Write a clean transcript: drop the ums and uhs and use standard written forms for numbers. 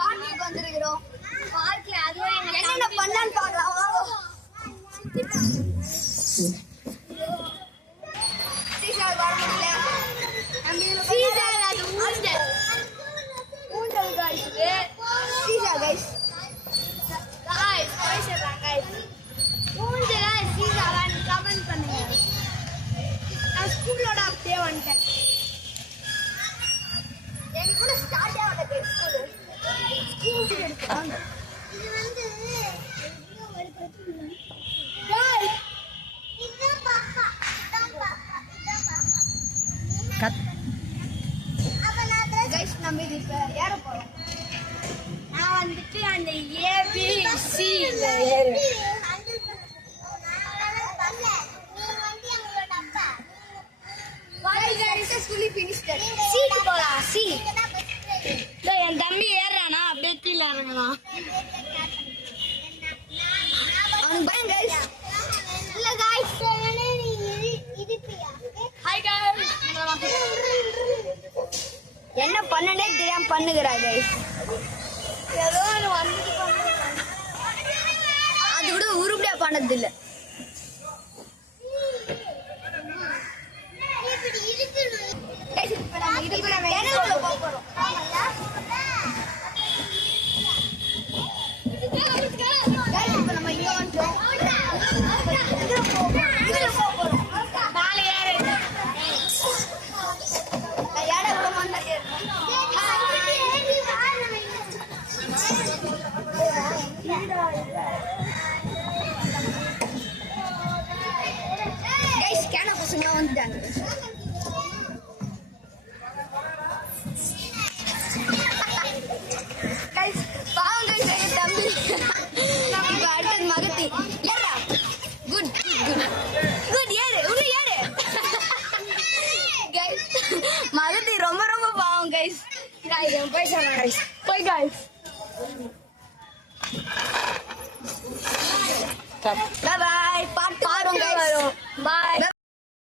பார்க்குக்கு வந்திருக்கிறோம். பார்க்ல அதுவும் என்னென்ன பண்ணான்னு பார்க்கலாம். சீசார் வர முடியல. சீசார் அது ஊஞ்சல். ஊஞ்சல் गाइस இது. சீசார் गाइस. गाइस பேசலாம் गाइस. ஊஞ்சலா சீசாரான்னு கமெண்ட் பண்ணுங்க. நான் ஸ்கூலோட அப்படியே வந்துட்டேன். என் கூட ஸ்டார்ட் ஆகல ஸ்கூல். ஸ்கூல் எடுத்தாங்க. இது வந்து ஒரு பிரச்சனை. गाइस இது பாப்பா. கட் गाइस நம்ம இப்ப ஏற போறோம். நான் வந்துட்டு அந்த ABC ல ஏறுறேன். successfully finished it. C போலாம். C. என் தம்பி ஏறானா அப்படியே கீழ இறங்கலாம். அவன் பயம் गाइस. இல்ல गाइस நீ இடிப்பியா? Hi guys. என்ன பண்ணனே தெரியாம பண்ணுகிறா गाइस. ஏதோ ஒரு வந்து அது கூட உருப்படியா பண்ணது இல்ல. மகதி ரொம்ப ரொம்ப பாவம் கைஸ். போய் சொல்றேன் கைஸ். போய் கைஸ்.